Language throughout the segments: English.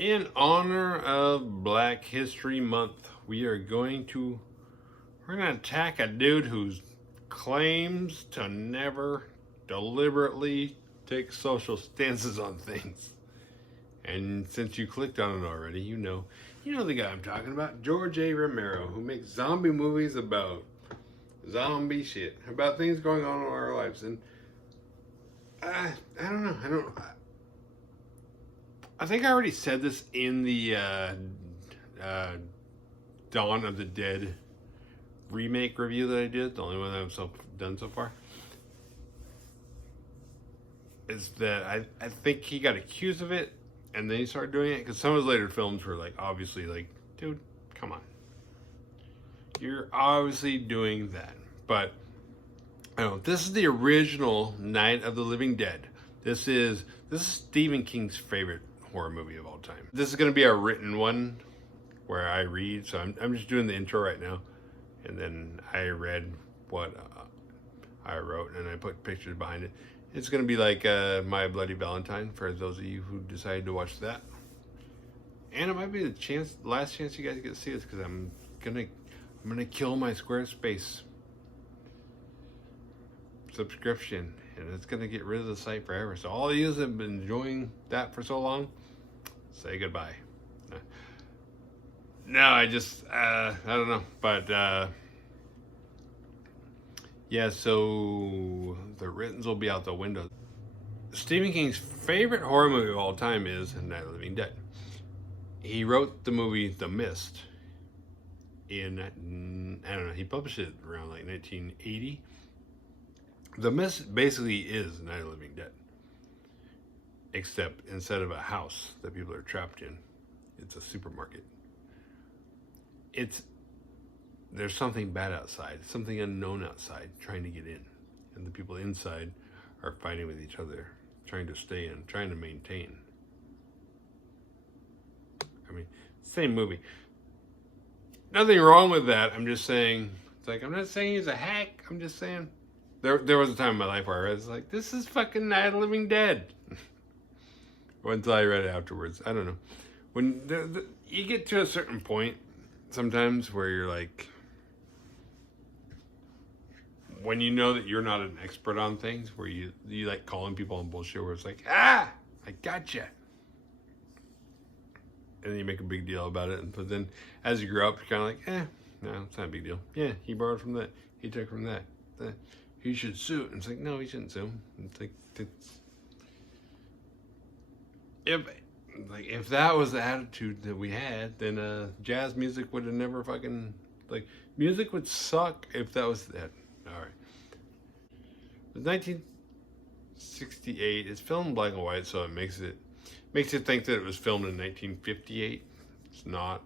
In honor of Black History Month, we're gonna attack a dude who claims to never deliberately take social stances on things. And since you clicked on it already, you know the guy I'm talking about, George A. Romero, who makes zombie movies about zombie shit, about things going on in our lives. And I don't know. I think I already said this in the Dawn of the Dead remake review that I did, the only one that I've done so far, is that I think he got accused of it and then he started doing it, because some of his later films were like, obviously, like, dude, come on, you're obviously doing that. But I don't know, this is the original Night of the Living Dead. This is Stephen King's favorite horror movie of all time. This is going to be a written one where I read, so I'm just doing the intro right now, and then I read what I wrote and I put pictures behind it. It's going to be like My Bloody Valentine for those of you who decided to watch that. And it might be the last chance you guys get to see this, because I'm gonna kill my Squarespace subscription, and it's gonna get rid of the site forever. So all of you that have been enjoying that for so long, say goodbye. No, I don't know, but yeah, so the writtens will be out the window. Stephen King's favorite horror movie of all time is Night of the Living Dead. He wrote the movie The Mist in, I don't know, he published it around like 1980. The Mist basically is Night of the Living Dead, except instead of a house that people are trapped in, it's a supermarket. There's something bad outside, something unknown outside trying to get in, and the people inside are fighting with each other, trying to stay in, trying to maintain. I mean, same movie. Nothing wrong with that. I'm just saying, it's like, I'm not saying he's a hack. I'm just saying, there was a time in my life where I was like, this is fucking Night of the Living Dead. Until I read it afterwards. I don't know. When you get to a certain point, sometimes where you're like, when you know that you're not an expert on things, where you like calling people on bullshit, where it's like, I gotcha. And then you make a big deal about it. But then as you grow up, you're kind of like, no, it's not a big deal. Yeah, he borrowed from that. He took from that. He should sue. And it's like, no, he shouldn't sue. It's like, if that was the attitude that we had, then jazz music would have never fucking, like, music would suck if that was that. All right. It was 1968. It's filmed in black and white, so it makes you think that it was filmed in 1958. It's not.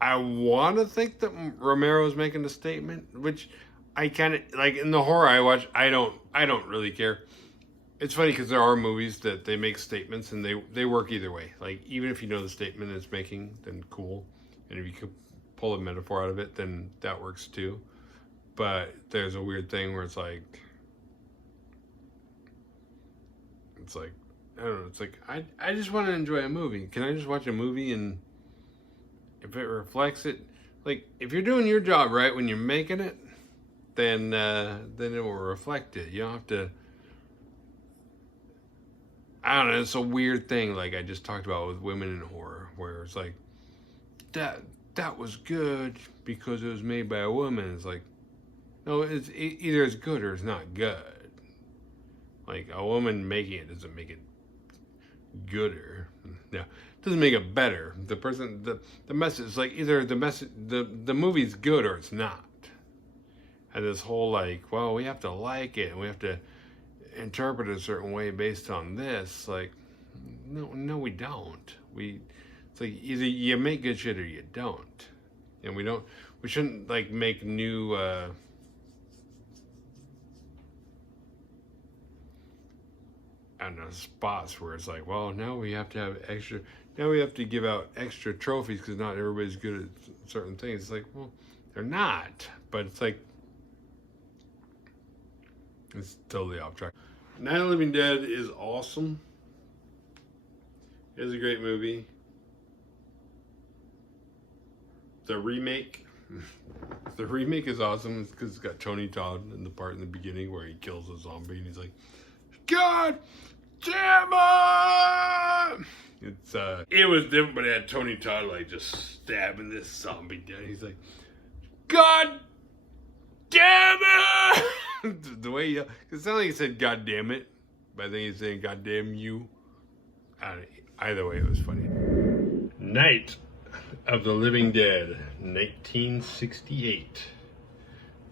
I want to think that Romero's making a statement, which I kind of like. In the horror I watch, I don't really care. It's funny because there are movies that they make statements and they work either way. Like, even if you know the statement it's making, then cool. And if you could pull a metaphor out of it, then that works too. But there's a weird thing where it's like, I don't know, it's like, I just want to enjoy a movie. Can I just watch a movie, and if it reflects it, like, if you're doing your job right when you're making it, then it will reflect it. You don't have to, I don't know, it's a weird thing like I just talked about with women in horror, where it's like, that was good because it was made by a woman. It's like, no, either it's good or it's not good. Like, a woman making it doesn't make it gooder. Yeah, it doesn't make it better. The person, the message is like, either the movie's good or it's not. And this whole like, well, we have to like it and we have to interpret it a certain way based on this. Like, no, we don't. It's like, either you make good shit or you don't. And we shouldn't like make new I don't know, spots where it's like, well, now we have to give out extra trophies because not everybody's good at certain things. It's like, well, they're not, but it's like, it's totally off track. Night of the Living Dead is awesome. It is a great movie. The remake is awesome because it's got Tony Todd in the part in the beginning where he kills a zombie and he's like, God damn it! It was different, but it had Tony Todd like just stabbing this zombie down. He's like, God damn it! The way he, it sounded like he said God damn it, but I think he's saying God damn you. Either way, it was funny. Night of the Living Dead, 1968,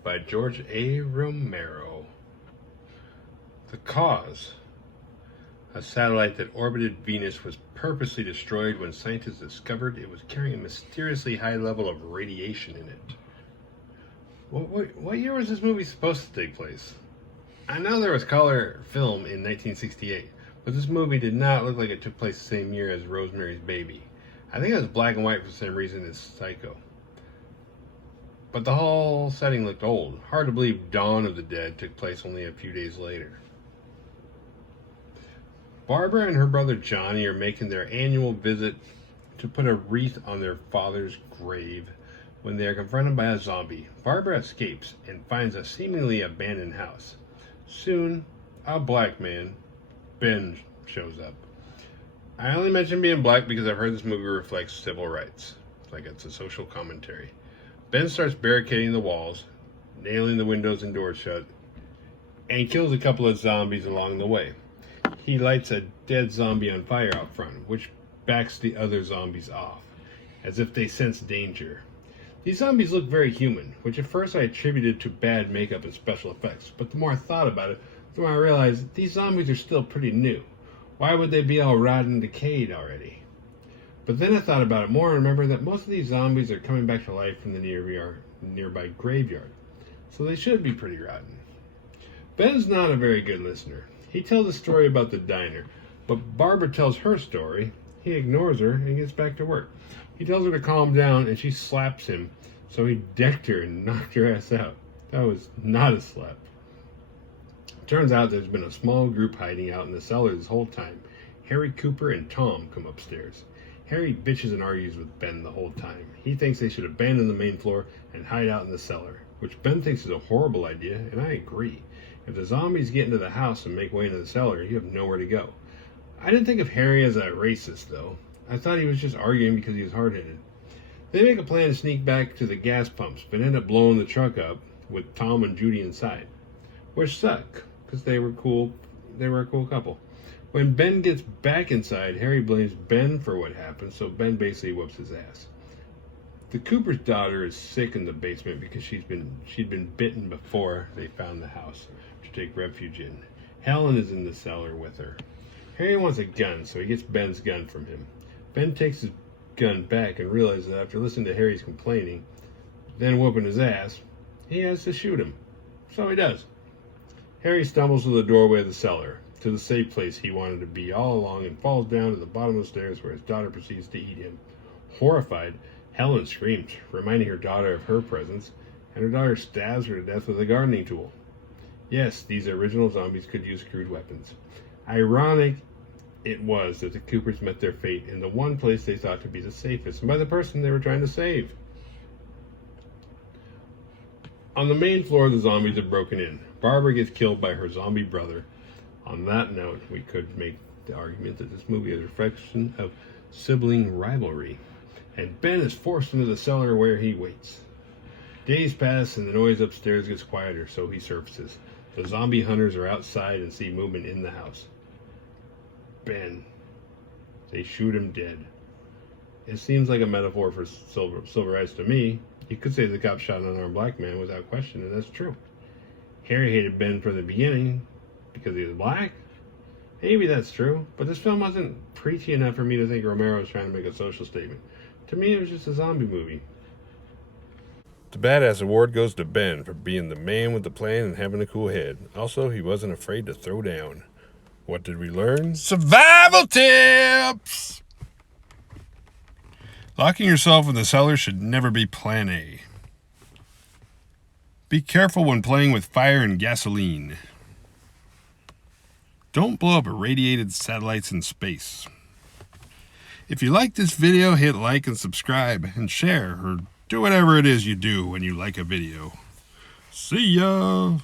by George A. Romero. The cause: a satellite that orbited Venus was purposely destroyed when scientists discovered it was carrying a mysteriously high level of radiation in it. What year was this movie supposed to take place? I know there was color film in 1968, but this movie did not look like it took place the same year as Rosemary's Baby. I think it was black and white for some reason. It's Psycho. But the whole setting looked old. Hard to believe Dawn of the Dead took place only a few days later. Barbara and her brother Johnny are making their annual visit to put a wreath on their father's grave when they are confronted by a zombie. Barbara escapes and finds a seemingly abandoned house. Soon, a black man, Ben, shows up. I only mention being black because I've heard this movie reflects civil rights. Like it's a social commentary. Ben starts barricading the walls, nailing the windows and doors shut, and kills a couple of zombies along the way. He lights a dead zombie on fire out front, which backs the other zombies off, as if they sense danger. These zombies look very human, which at first I attributed to bad makeup and special effects, but the more I thought about it, the more I realized these zombies are still pretty new. Why would they be all rotten and decayed already? But then I thought about it more and remembered that most of these zombies are coming back to life from the nearby graveyard, so they should be pretty rotten. Ben's not a very good listener. He tells a story about the diner, but Barbara tells her story. He ignores her and gets back to work. He tells her to calm down, and she slaps him, so he decked her and knocked her ass out. That was not a slap. Turns out there's been a small group hiding out in the cellar this whole time. Harry, Cooper, and Tom come upstairs. Harry bitches and argues with Ben the whole time. He thinks they should abandon the main floor and hide out in the cellar, which Ben thinks is a horrible idea, and I agree. If the zombies get into the house and make way into the cellar, you have nowhere to go. I didn't think of Harry as a racist, though. I thought he was just arguing because he was hard-headed. They make a plan to sneak back to the gas pumps, but end up blowing the truck up with Tom and Judy inside, which suck, because they were cool. They were a cool couple. When Ben gets back inside, Harry blames Ben for what happened, so Ben basically whoops his ass. The Cooper's daughter is sick in the basement because she'd been bitten before they found the house to take refuge in. Helen is in the cellar with her. Harry wants a gun, so he gets Ben's gun from him. Ben takes his gun back and realizes that after listening to Harry's complaining, then whooping his ass, he has to shoot him. So he does. Harry stumbles to the doorway of the cellar, to the safe place he wanted to be all along, and falls down to the bottom of the stairs where his daughter proceeds to eat him. Horrified, Helen screams, reminding her daughter of her presence, and her daughter stabs her to death with a gardening tool. Yes, these original zombies could use crude weapons. Ironic it was that the Coopers met their fate in the one place they thought to be the safest, and by the person they were trying to save. On the main floor, the zombies have broken in. Barbara gets killed by her zombie brother. On that note, we could make the argument that this movie is a reflection of sibling rivalry, and Ben is forced into the cellar where he waits. Days pass and the noise upstairs gets quieter, so he surfaces. The zombie hunters are outside and see movement in the house. Ben. They shoot him dead. It seems like a metaphor for civil rights to me. You could say the cop shot an unarmed black man without question, and that's true. Harry hated Ben from the beginning because he was black. Maybe that's true, but this film wasn't preachy enough for me to think Romero was trying to make a social statement. To me, it was just a zombie movie. The Badass Award goes to Ben for being the man with the plan and having a cool head. Also, he wasn't afraid to throw down. What did we learn? Survival tips! Locking yourself in the cellar should never be plan A. Be careful when playing with fire and gasoline. Don't blow up irradiated satellites in space. If you like this video, hit like and subscribe and share, or do whatever it is you do when you like a video. See ya!